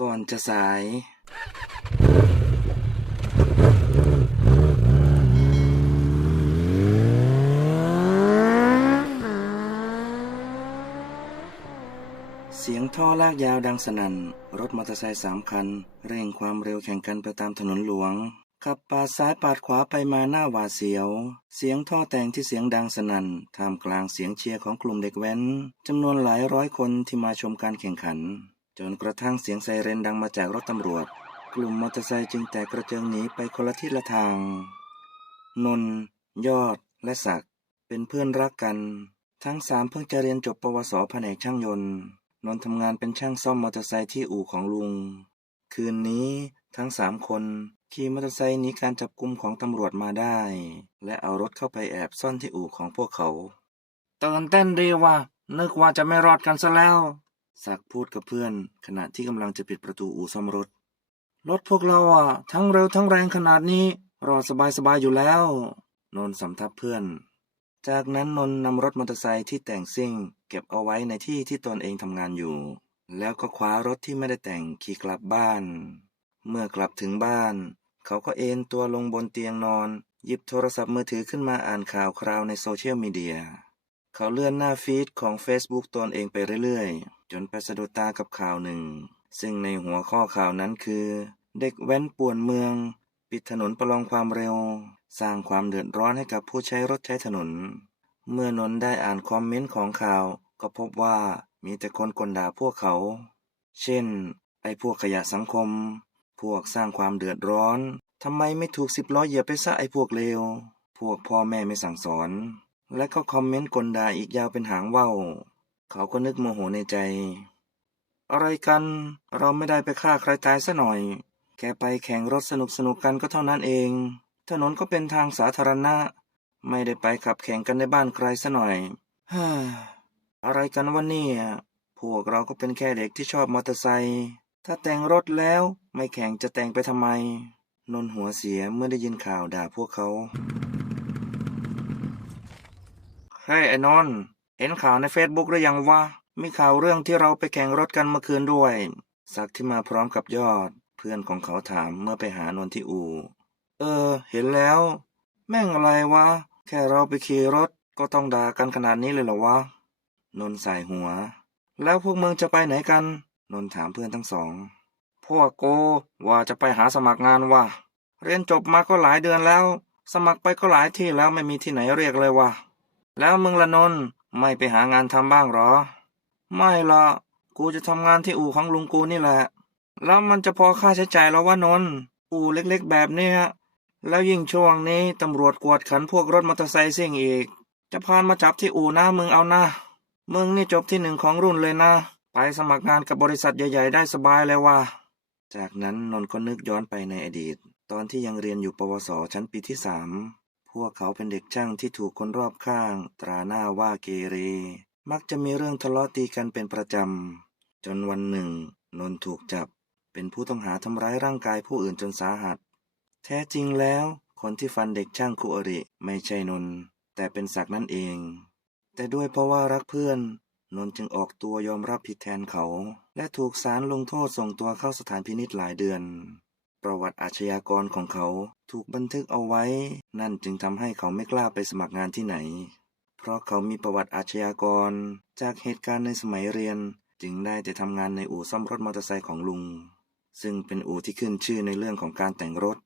ก่อนจะสายเสียงท่อลากยาวดังสนั่น รถมอเตอร์ไซค์สามคัน เร่งความเร็วแข่งกันไปตามถนนหลวง ขับปาดซ้ายปาดขวาไปมาหน้าหวาดเสียว เสียงท่อแต่งที่เสียงดังสนั่น ท่ามกลางเสียงเชียร์ของกลุ่มเด็กแว้นจำนวนหลายร้อยคนที่มาชมการแข่งขัน จนกระทั่งเสียงไซเรนดังมาจากรถตำรวจ กลุ่มมอเตอร์ไซค์จึงแตกกระเจิงหนีไปคนละทิศละทาง นน ยอด และศักดิ์เป็นเพื่อนรักกัน ทั้งสามเพิ่งจะเรียนจบปวสแผนกช่างยนต์ นนท์ทำงานเป็นช่างซ่อมมอเตอร์ไซค์ที่อู่ของลุง คืนนี้ทั้งสามคนขี่มอเตอร์ไซค์หนีการจับกุมของตำรวจมาได้ และเอารถเข้าไปแอบซ่อนที่อู่ของพวกเขาตื่นเต้นดีว่ะนึกว่าจะไม่รอดกันซะแล้ว ศักพูดกับเพื่อน ขณะที่กำลังจะปิดประตูอู่ซ่อมรถ รถพวกเราอะ ทั้งเร็วทั้งแรงขนาดนี้ รอดสบายๆอยู่แล้ว นนท์สำทับเพื่อน จากนั้นนนนำรถมอเตอร์ไซค์ที่แต่งซิ่ง เก็บเอาไว้ในที่ที่ตนเองทำงานอยู่ แล้วก็คว้ารถที่ไม่ได้แต่งขี่กลับบ้าน เมื่อกลับถึงบ้าน เขาก็เอนตัวลงบนเตียงนอน หยิบโทรศัพท์มือถือขึ้นมาอ่านข่าวคราวในโซเชียลมีเดีย เขาเลื่อนหน้าฟีดของ Facebook ตนเองไปเรื่อยๆ จนไปสะดุดตากับข่าวหนึ่ง ซึ่งในหัวข้อข่าวนั้นคือ เด็กแว้นป่วนเมือง ปิดถนนประลองความเร็ว สร้างความเดือดร้อนให้กับผู้ใช้รถใช้ถนน เมื่อนนท์ได้อ่านคอมเมนต์ของข่าว ก็พบว่ามีแต่คนกลด่าพวกเขา เช่น ไอ้พวกขยะสังคม พวกสร้างความเดือดร้อนทำไมไม่ถูกสิบล้อเหยียบไปซะไอ้พวกเลวพวกพ่อแม่ไม่สั่งสอน และก็คอมเมนต์กลด่าอีกยาวเป็นหางว่าว เขาก็นึกโมโหในใจ อะไรกัน เราไม่ได้ไปฆ่าใครตายซะหน่อยแค่ไปแข่งรถสนุกสนุกๆกันก็เท่านั้นเอง ถนนก็เป็นทางสาธารณะ ไม่ได้ไปขับแข่งกันในบ้านใครซะหน่อยฮ่าอะไรกันวะเนี่ย พวกเราก็เป็นแค่เด็กที่ชอบมอเตอร์ไซค์ ถ้าแต่งรถแล้วไม่แข่งจะแต่งไปทำไม นนหัวเสียเมื่อได้ยินข่าวด่าพวกเขา เฮ้ยไอ้นนท์ เห็นข่าวในเฟซบุ๊กหรือยังวะ มีข่าวเรื่องที่เราไปแข่งรถกันเมื่อคืนด้วย สักที่มาพร้อมกับยอด เพื่อนของเขาถามเมื่อไปหานนที่อู่เออ เห็นแล้ว แม่งอะไรวะ แค่เราไปขี่รถก็ต้องด่ากันขนาดนี้เลยเหรอวะ นนท์สายหัว แล้วพวกมึงจะไปไหนกัน นนถามเพื่อนทั้งสอง พวกโกว่าจะไปหาสมัครงานวะเรียนจบมาก็หลายเดือนแล้ว สมัครไปก็หลายที่แล้วไม่มีที่ไหนเรียกเลยวะแล้วมึงละนนไม่ไปหางานทำบ้างเหรอ ไม่ละกูจะทำงานที่อู่ของลุงกูนี่แหละ แล้วมันจะพอค่าใช้จ่ายแล้ววะนน อู่เล็กๆแบบเนี้ยแล้วยิ่งช่วงนี้ตำรวจกวดขันพวกรถมอเตอร์ไซค์ซิ่ยงอีก จะพานมาจับที่อู่นะมึงเอานะมึงนี่จบที่หนึ่งของรุ่นเลยนะไปสมัครงานกับบริษัทใหญ่ ๆ ได้สบายเลยว่ะ จากนั้นนนก็นึกย้อนไปในอดีต ตอนที่ยังเรียนอยู่ปวสชั้นปีที่สาม วกเขาเป็นเด็กช่างที่ถูกคนรอบข้าง ตราหน้าว่าเกเร มักจะมีเรื่องทะเลาะตีกันเป็นประจำ จนวันหนึ่ง นนท์ถูกจับ เป็นผู้ต้องหาทำร้ายร่างกายผู้อื่นจนสาหัส แท้จริงแล้ว คนที่ฟันเด็กช่างคู่อริไม่ใช่นนท์แต่เป็นศักนั่นเอง แต่ด้วยเพราะว่ารักเพื่อน นนท์จึงออกตัวยอมรับผิดแทนเขา และถูกศาลลงโทษส่งตัวเข้าสถานพินิจหลายเดือน ประวัติอาชญากรของเขาถูกบันทึกเอาไว้ นั่นจึงทำให้เขาไม่กล้าไปสมัครงานที่ไหน เพราะเขามีประวัติอาชญากร จากเหตุการณ์ในสมัยเรียน จึงได้แต่ทำงานในอู่ซ่อมรถมอเตอร์ไซค์ของลุง ซึ่งเป็นอู่ที่ขึ้นชื่อในเรื่องของการแต่งรถ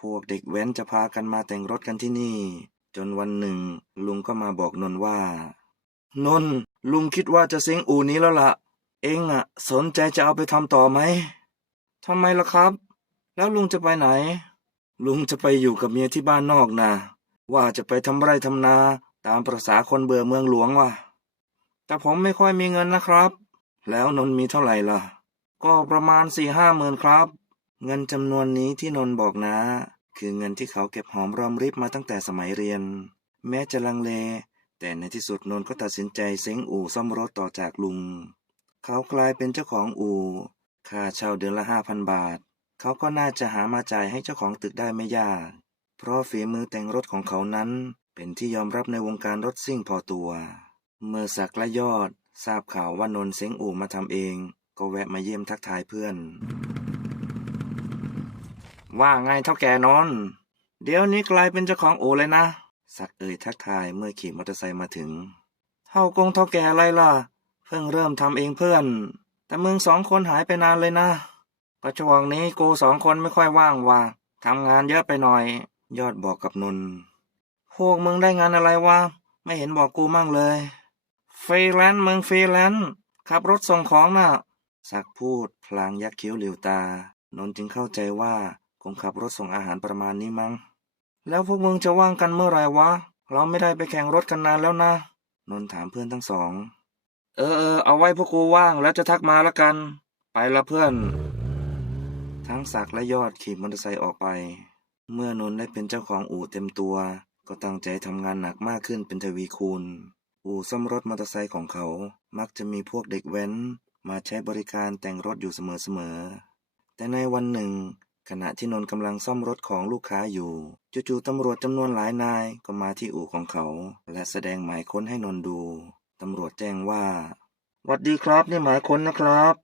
พวกเด็กแว้นจะพากันมาแต่งรถกันที่นี่ จนวันหนึ่ง ลุงก็มาบอกนนท์ว่า นนท์ลุงคิดว่าจะเซ้งอู่นี้แล้วละ่ะ เองอะสนใจจะเอาไปทำต่อไหมทำไมล่ะครับ แล้วลุงจะไปไหน ลุงจะไปอยู่กับเมียที่บ้านนอกนะว่าจะไปทำไร่ทำนาตามประษาคนเบื่อเมืองหลวงว่ะ แต่ผมไม่ค่อยมีเงินนะครับ แล้วนนท์มีเท่าไหร่ล่ะ ก็ประมาณสี่ห้าหมื่นครับ เงินจำนวนนี้ที่นนท์บอกนะ คือเงินที่เขาเก็บหอมรอมริบมาตั้งแต่สมัยเรียน แม้จะลังเล แต่ในที่สุดนนท์ก็ตัดสินใจเซ้งอู่ซ่อมรถต่อจากลุง เขากลายเป็นเจ้าของอู่ ค่าเช่าเดือนละห้าพันบาท เขาก็น่าจะหามาจ่ายให้เจ้าของตึกได้ไม่ยาก เพราะฝีมือแต่งรถของเขานั้น เป็นที่ยอมรับในวงการรถซิ่งพอตัว เมื่อสักและยอด ทราบข่าวว่านนท์เซ้งอู่มาทำเอง ก็แวะมาเยี่ยมทักทายเพื่อน ว่าไงเท่าแกนอน เดี๋ยวนี้กลายเป็นเจ้าของโอเลยนะ สักเอ่ยทักทายเมื่อขี่มอเตอร์ไซค์มาถึง เท่ากงเท่าแก่อะไรล่ะ เพิ่งเริ่มทำเองเพื่อน แต่มึงสองคนหายไปนานเลยนะ ก็ช่วงนี้กูสองคนไม่ค่อยว่างว่ะทำงานเยอะไปหน่อย ยอดบอกกับนนพวกมึงได้งานอะไรวะ ไม่เห็นบอกกูมั่งเลยฟรีแลนซ์มึงฟรีแลนซ์ขับรถส่งของน่ะสักพูดพลางยักคิ้วหลิวตา นนจึงเข้าใจว่าคงขับรถส่งอาหารประมาณนี้มั้ง แล้วพวกมึงจะว่างกันเมื่อไหร่วะ เราไม่ได้ไปแข่งรถกันนานแล้วนะ นนถามเพื่อนทั้งสอง เออเออเอาไว้พวกกูว่างแล้วจะทักมาละกัน ไปละเพื่อน ทั้งศักและยอดขี่มอเตอร์ไซค์ออกไป เมื่อนนได้เป็นเจ้าของอู่เต็มตัว ก็ตั้งใจทำงานหนักมากขึ้นเป็นทวีคูณ อู่ซ่อมรถมอเตอร์ไซค์ของเขา มักจะมีพวกเด็กแว้น มาใช้บริการแต่งรถอยู่เสมอๆ แต่ในวันหนึ่ง ขณะที่นนกำลังซ่อมรถของลูกค้าอยู่ จู่ๆตำรวจจำนวนหลายนายก็มาที่อู่ของเขา และแสดงหมายค้นให้นนดู ตำรวจแจ้งว่า หวัดดีครับนี่หมายค้นนะครับ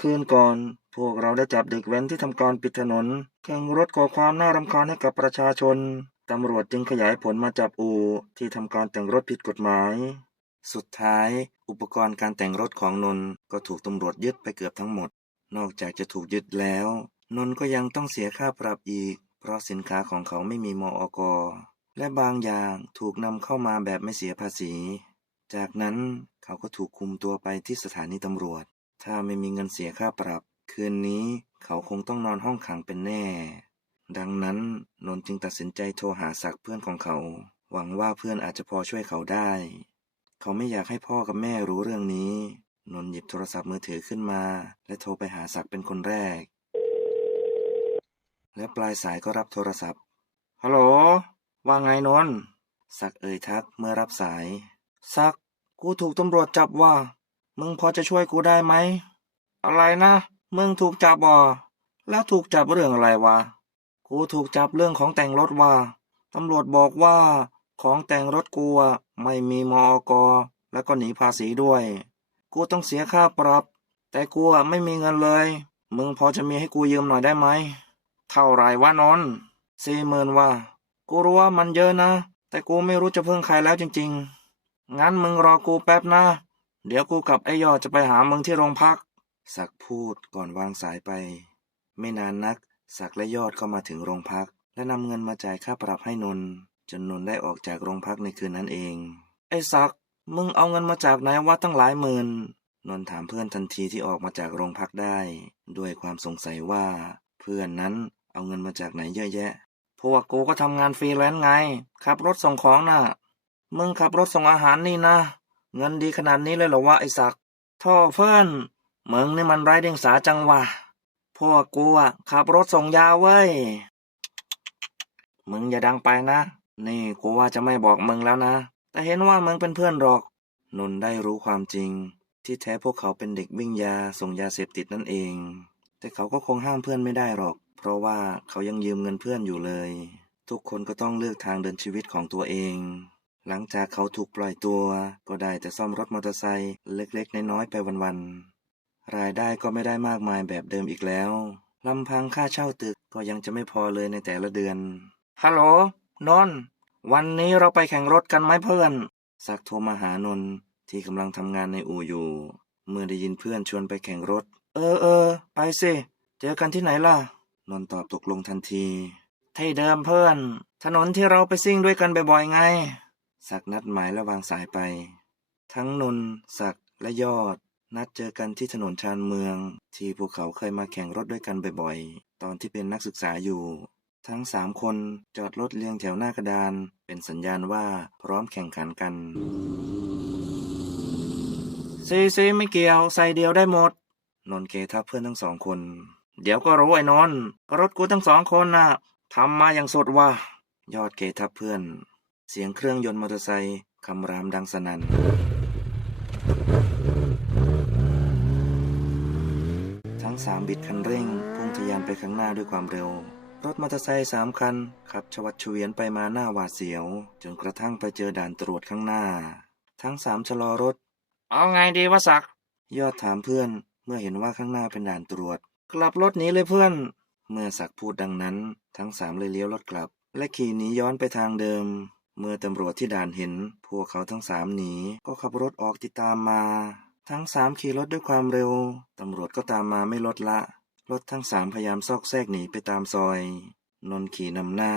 คืนก่อน พวกเราได้จับเด็กแว้นที่ทำการปิดถนน แข่งรถก่อความน่ารำคาญให้กับประชาชน ตำรวจจึงขยายผลมาจับอู่ที่ทำการแต่งรถผิดกฎหมาย สุดท้าย อุปกรณ์การแต่งรถของนนท์ก็ถูกตำรวจยึดไปเกือบทั้งหมด นอกจากจะถูกยึดแล้ว นนท์ก็ยังต้องเสียค่าปรับอีก เพราะสินค้าของเขาไม่มีมออกและบางอย่างถูกนำเข้ามาแบบไม่เสียภาษี จากนั้นเขาก็ถูกคุมตัวไปที่สถานีตำรวจ ถ้าไม่มีเงินเสียค่าปรับ คืนนี้เขาคงต้องนอนห้องขังเป็นแน่ ดังนั้นนนท์จึงตัดสินใจโทรหาศักด์เพื่อนของเขา หวังว่าเพื่อนอาจจะพอช่วยเขาได้ เขาไม่อยากให้พ่อกับแม่รู้เรื่องนี้ นนท์หยิบโทรศัพท์มือถือขึ้นมา และโทรไปหาศักด์เป็นคนแรก และปลายสายก็รับโทรศัพท์ฮัลโหลว่าไงนนท์ศักด์เอ่ยทักเมื่อรับสาย ศักด์กูถูกตำรวจจับว่า มึงพอจะช่วยกูได้ไหม อะไรนะ มึงถูกจับบ่แล้วถูกจับเรื่องอะไรวะ กูถูกจับเรื่องของแต่งรถว่าตำรวจบอกว่าของแต่งรถกูไม่มีมอกแล้วก็หนีภาษีด้วย กูต้องเสียค่าปรับ แต่กูไม่มีเงินเลย มึงพอจะมีให้กูยืมหน่อยได้ไหม เท่าไรวะนอนสี่หมื่นว่ากูรู้ว่ามันเยอะนะ แต่กูไม่รู้จะพึ่งใครแล้วจริง ๆ งั้นมึงรอกูแป๊บนะ เดี๋ยวกูกับไอ้ยอดจะไปหามึงที่โรงพัก ศักพูดก่อนวางสายไป ไม่นานนัก ศักและยอดก็มาถึงโรงพัก และนำเงินมาจ่ายค่าปรับให้นนจนนนได้ออกจากโรงพักในคืนนั้นเอง ไอ้ศักมึงเอาเงินมาจากไหนวะตั้งหลายหมื่นนนถามเพื่อนทันทีที่ออกมาจากโรงพักได้ ด้วยความสงสัยว่า เพื่อนนั้นเอาเงินมาจากไหนเยอะแยะ พวกกูก็ทำงานฟรีแลนซ์ไงขับรถส่งของน่ะ มึงขับรถส่งอาหารนี่นะ เงินดีขนาดนี้เลยเหรอวะไอ้ศักท่อเพื่อนมึงนี่มันไร้เดียงสาจังวะพวกกูอะขับรถส่งยาเว้ย มึงอย่าดังไปนะ นี่กูว่าจะไม่บอกมึงแล้วนะ แต่เห็นว่ามึงเป็นเพื่อนหรอก นนท์ได้รู้ความจริง ที่แท้พวกเขาเป็นเด็กวิ่งยาส่งยาเสพติดนั่นเอง แต่เขาก็คงห้ามเพื่อนไม่ได้หรอก เพราะว่าเขายังยืมเงินเพื่อนอยู่เลย ทุกคนก็ต้องเลือกทางเดินชีวิตของตัวเอง หลังจากเขาถูกปล่อยตัว ก็ได้แต่ซ่อมรถมอเตอร์ไซค์เล็กๆ น้อยๆ ไปวันๆ รายได้ก็ไม่ได้มากมายแบบเดิมอีกแล้วลำพังค่าเช่าตึกก็ยังจะไม่พอเลยในแต่ละเดือน ฮัลโหลนนวันนี้เราไปแข่งรถกันไหมเพื่อน สักโทรมาหานนที่กำลังทำงานในอู่อยู่ เมื่อได้ยินเพื่อนชวนไปแข่งรถ เออเออไปสิ เจอกันที่ไหนล่ะ นนตอบตกลงทันที ที่เดิมเพื่อน ถนนที่เราไปซิ่งด้วยกันบ่อยๆไง สักดิ์นัดหมายและวางสายไป ทั้งนนท์ศักดิ์และยอด นัดเจอกันที่ถนนชานเมือง ที่พวกเขาเคยมาแข่งรถด้วยกันบ่อยๆ ตอนที่เป็นนักศึกษาอยู่ ทั้งสามคนจอดรถเรียงแถวหน้ากระดาน เป็นสัญญาณว่าพร้อมแข่งขันกันซีซีไม่เกี่ยวใส่เดียวได้หมด นนท์เกทับเพื่อนทั้งสองคน เดี๋ยวก็รู้ไอ้นนท์รถกูทั้งสองคนน่ะทำมาอย่างสุดว่ะยอดเกทับเพื่อน เสียงเครื่องยนต์มอเตอร์ไซค์คำรามดังสนั่นทั้งสามบิดคันเร่ง พุ่งทะยานไปข้างหน้าด้วยความเร็ว รถมอเตอร์ไซค์สามคัน ขับชวัดเฉวียนไปมาหน้าหวาดเสียว จนกระทั่งไปเจอด่านตรวจข้างหน้า ทั้งสามชะลอรถ เอาไงดีวะศักดิ์ยอดถามเพื่อนเมื่อเห็นว่าข้างหน้าเป็นด่านตรวจ กลับรถหนีเลยเพื่อน เมื่อศักดิ์พูดดังนั้น ทั้งสามเลยเลี้ยวรถกลับ และขี่หนีย้อนไปทางเดิม เมื่อตำรวจที่ด่านเห็น พวกเขาทั้งสามหนี ก็ขับรถออกติดตามมา ทั้งสามขี่รถด้วยความเร็ว ตำรวจก็ตามมาไม่ลดละ รถทั้งสามพยายามซอกแซกหนีไปตามซอย นนท์ขี่นำหน้า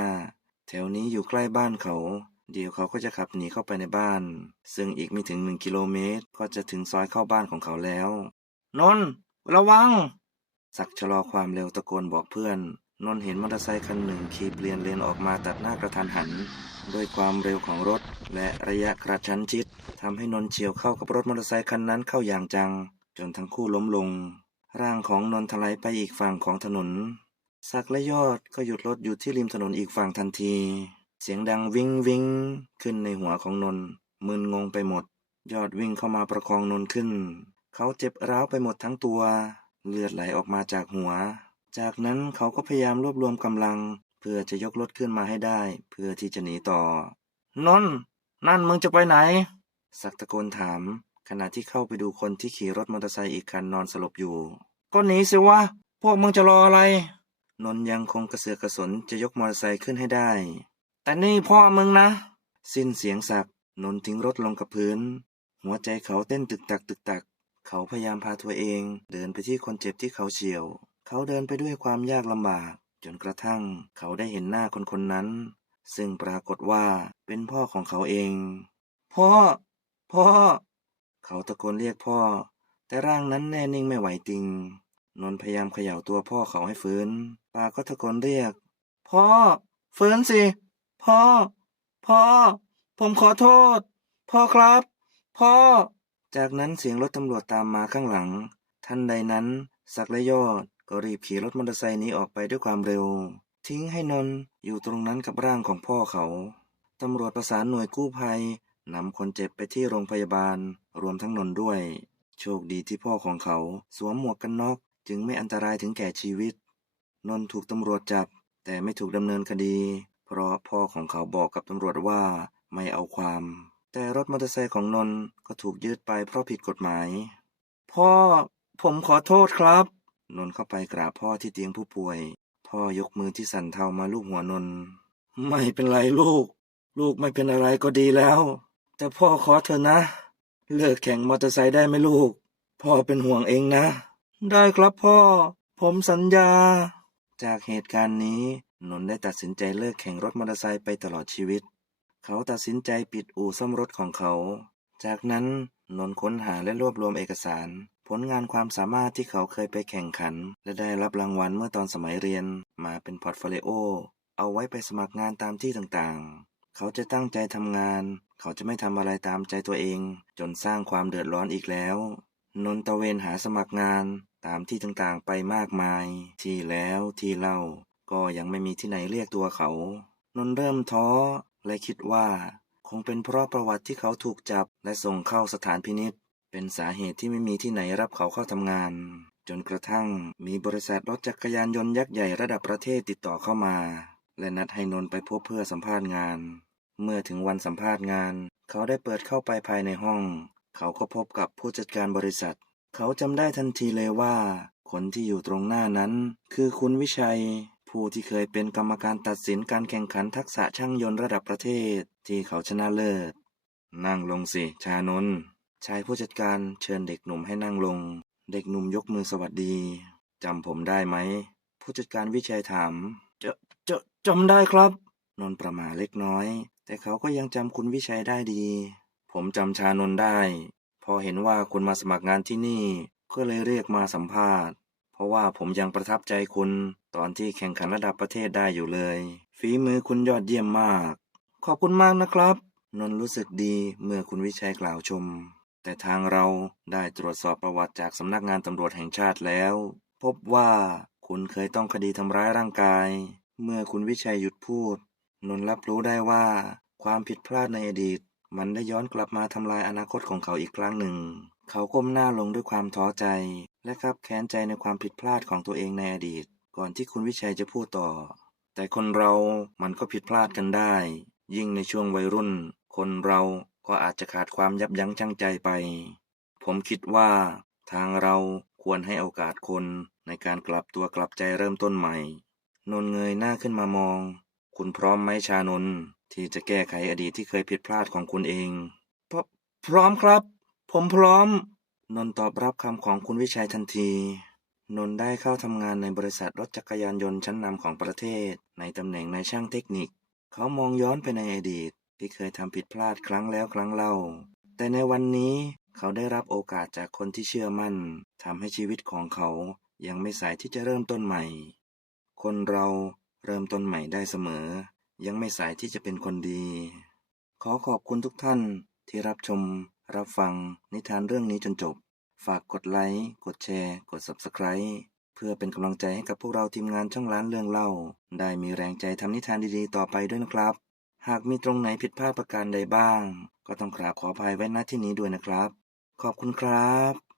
แถวนี้อยู่ใกล้บ้านเขา เดี๋ยวเขาก็จะขับหนีเข้าไปในบ้าน ซึ่งอีกไม่ถึงหนึ่งกิโลเมตร ก็จะถึงซอยเข้าบ้านของเขาแล้ว นนท์ระวัง สักชะลอความเร็วตะโกนบอกเพื่อน นนเห็นมอเตอร์ไซค์คันหนึ่งขี่เปลี่ยนเลนออกมาตัดหน้ากระทันหัน ด้วยความเร็วของรถ และระยะกระชั้นชิดทำให้นนเฉียวเข้ากับรถมอเตอร์ไซค์คันนั้นเข้าอย่างจัง จนทั้งคู่ล้มลง ร่างของนนท์ถลายไปอีกฝั่งของถนนสักและยอดก็หยุดรถอยู่ที่ริมถนนอีกฝั่งทันที เสียงดังวิงวิงขึ้นในหัวของนนมึนงงไปหมด ยอดวิ่งเข้ามาประคองนนขึ้น เขาเจ็บร้าวไปหมดทั้งตัว เลือดไหลออกมาจากหัว จากนั้นเขาก็พยายามรวบรวมกำลัง เพื่อจะยกรถขึ้นมาให้ได้ เพื่อที่จะหนีต่อนนนั่นมึงจะไปไหน สักตะโกนถาม ขณะที่เข้าไปดูคนที่ขี่รถมอเตอร์ไซค์อีกคันนอนสลบอยู่ ก็หนีสิวะ พวกมึงจะรออะไร นน์ยังคงกระเสือกกระสนจะยกมอเตอร์ไซค์ขึ้นให้ได้ แต่นี่พ่อมึงนะ สิ้นเสียงสักนนท์ทิ้งรถลงกับพื้น หัวใจเขาเต้นตึกตักตึกตัก เขาพยายามพาตัวเอง เดินไปที่คนเจ็บที่เขาเฉียว เขาเดินไปด้วยความยากลำบาก จนกระทั่งเขาได้เห็นหน้าคนคนนั้น ซึ่งปรากฏว่าเป็นพ่อของเขาเอง พ่อ พ่อ เขาตะโกนเรียกพ่อ แต่ร่างนั้นแน่นิ่งไม่ไหวติง นนท์พยายามเขย่าตัวพ่อเขาให้ฟื้นปาก็ตะโกนเรียก พ่อ ฟื้นสิ พ่อ พ่อ ผมขอโทษ พ่อครับ พ่อ จากนั้นเสียงรถตำรวจตามมาข้างหลัง ทันใดนั้นศักและยอด ก็รีบขี่รถมอเตอร์ไซค์หนี้ออกไปด้วยความเร็ว ทิ้งให้นนอยู่ตรงนั้นกับร่างของพ่อเขาตำรวจประสานหน่วยกู้ภัยนำคนเจ็บไปที่โรงพยาบาล รวมทั้งนนด้วย โชคดีที่พ่อของเขาสวมหมวกกันน็อกจึงไม่อันตรายถึงแก่ชีวิต นนถูกตำรวจจับ แต่ไม่ถูกดำเนินคดี เพราะพ่อของเขาบอกกับตำรวจว่าไม่เอาความ แต่รถมอเตอร์ไซค์ของนนก็ถูกยึดไปเพราะผิดกฎหมาย พ่อ ผมขอโทษครับ นนเข้าไปกราบพ่อที่เตียงผู้ป่วย พ่อยกมือที่สั่นเทามาลูบหัวนน ไม่เป็นไรลูก ลูกไม่เป็นอะไรก็ดีแล้ว แต่พ่อขอเถอนะ เลิกแข่งมอเตอร์ไซค์ได้ไหมลูก พ่อเป็นห่วงเองนะ ได้ครับพ่อ ผมสัญญา จากเหตุการณ์นี้นนได้ตัดสินใจเลิกแข่งรถมอเตอร์ไซค์ไปตลอดชีวิต เขาตัดสินใจปิดอู่ซ่อมรถของเขา จากนั้นนนค้นหาและรวบรวมเอกสาร ผลงานความสามารถที่เขาเคยไปแข่งขัน และได้รับรางวัลเมื่อตอนสมัยเรียน มาเป็นพอร์ตโฟลิโอเอาไว้ไปสมัครงานตามที่ต่างๆ เขาจะตั้งใจทำงาน เขาจะไม่ทำอะไรตามใจตัวเอง จนสร้างความเดือดร้อนอีกแล้ว นนท์ตะเวนหาสมัครงานตามที่ต่างๆไปมากมาย ที่แล้วที่เล่า ก็ยังไม่มีที่ไหนเรียกตัวเขา นนเริ่มท้อและคิดว่า คงเป็นเพราะประวัติที่เขาถูกจับและส่งเข้าสถานพินิษ เป็นสาเหตุที่ไม่มีที่ไหนรับเขาเข้าทำงาน จนกระทั่งมีบริษัทรถจักรยานยนต์ยักษ์ใหญ่ระดับประเทศติดต่อเข้ามา และนัดให้นนท์ไปพบเพื่อสัมภาษณ์งาน เมื่อถึงวันสัมภาษณ์งาน เขาได้เปิดเข้าไปภายในห้อง เขาก็พบกับผู้จัดการบริษัท เขาจำได้ทันทีเลยว่า คนที่อยู่ตรงหน้านั้น คือคุณวิชัย ผู้ที่เคยเป็นกรรมการตัดสินการแข่งขันทักษะช่างยนต์ระดับประเทศ ที่เขาชนะเลิศนั่งลงสิชานนท์ ชายผู้จัดการเชิญเด็กหนุ่มให้นั่งลง เด็กหนุ่มยกมือสวัสดี จำผมได้ไหม ผู้จัดการวิชัยถาม จะจะจำได้ครับ นนท์ประมาเล็กน้อย แต่เขาก็ยังจำคุณวิชัยได้ดี ผมจำชานนท์ได้ พอเห็นว่าคุณมาสมัครงานที่นี่ ก็เลยเรียกมาสัมภาษณ์ เพราะว่าผมยังประทับใจคุณ ตอนที่แข่งขันระดับประเทศได้อยู่เลย ฝีมือคุณยอดเยี่ยมมาก ขอบคุณมากนะครับ นนท์รู้สึกดีเมื่อคุณวิชัยกล่าวชม แต่ทางเราได้ตรวจสอบประวัติจากสำนักงานตำรวจแห่งชาติแล้ว พบว่าคุณเคยต้องคดีทำร้ายร่างกาย เมื่อคุณวิชัยหยุดพูด นนท์รับรู้ได้ว่า ความผิดพลาดในอดีต มันได้ย้อนกลับมาทำลายอนาคตของเขาอีกครั้งหนึ่ง เขาก้มหน้าลงด้วยความท้อใจ และครับแค้นใจในความผิดพลาดของตัวเองในอดีต ก่อนที่คุณวิชัยจะพูดต่อ แต่คนเรามันก็ผิดพลาดกันได้ ยิ่งในช่วงวัยรุ่น คนเรา ก็อาจจะขาดความยับยั้งชั่งใจไป ผมคิดว่าทางเราควรให้โอกาสคนในการกลับตัวกลับใจเริ่มต้นใหม่ นนท์เงยหน้าขึ้นมามอง คุณพร้อมไหมชานนท์ที่จะแก้ไขอดีตที่เคยผิดพลาดของคุณเองพรพร้อมครับ ผมพร้อม นนท์ตอบรับคำของคุณวิชัยทันที นนท์ได้เข้าทำงานในบริษัทรถจักรยานยนต์ชั้นนำของประเทศ ในตำแหน่งนายช่างเทคนิค เขามองย้อนไปในอดีต ที่เคยทำผิดพลาดครั้งแล้วครั้งเล่า แต่ในวันนี้เขาได้รับโอกาสจากคนที่เชื่อมั่นทำให้ชีวิตของเขายังไม่สายที่จะเริ่มต้นใหม่ คนเราเริ่มต้นใหม่ได้เสมอ ยังไม่สายที่จะเป็นคนดี ขอขอบคุณทุกท่านที่รับชม รับฟังนิทานเรื่องนี้จนจบ ฝากกดไลค์ กดแชร์ กด Subscribe เพื่อเป็นกำลังใจให้กับพวกเราทีมงานช่องร้านเรื่องเล่า ได้มีแรงใจทำนิทานดีๆ ต่อไปด้วยนะครับ หากมีตรงไหนผิดพลาดประการใดบ้าง ก็ต้องกราบขออภัยไว้ณที่นี้ด้วยนะครับ ขอบคุณครับ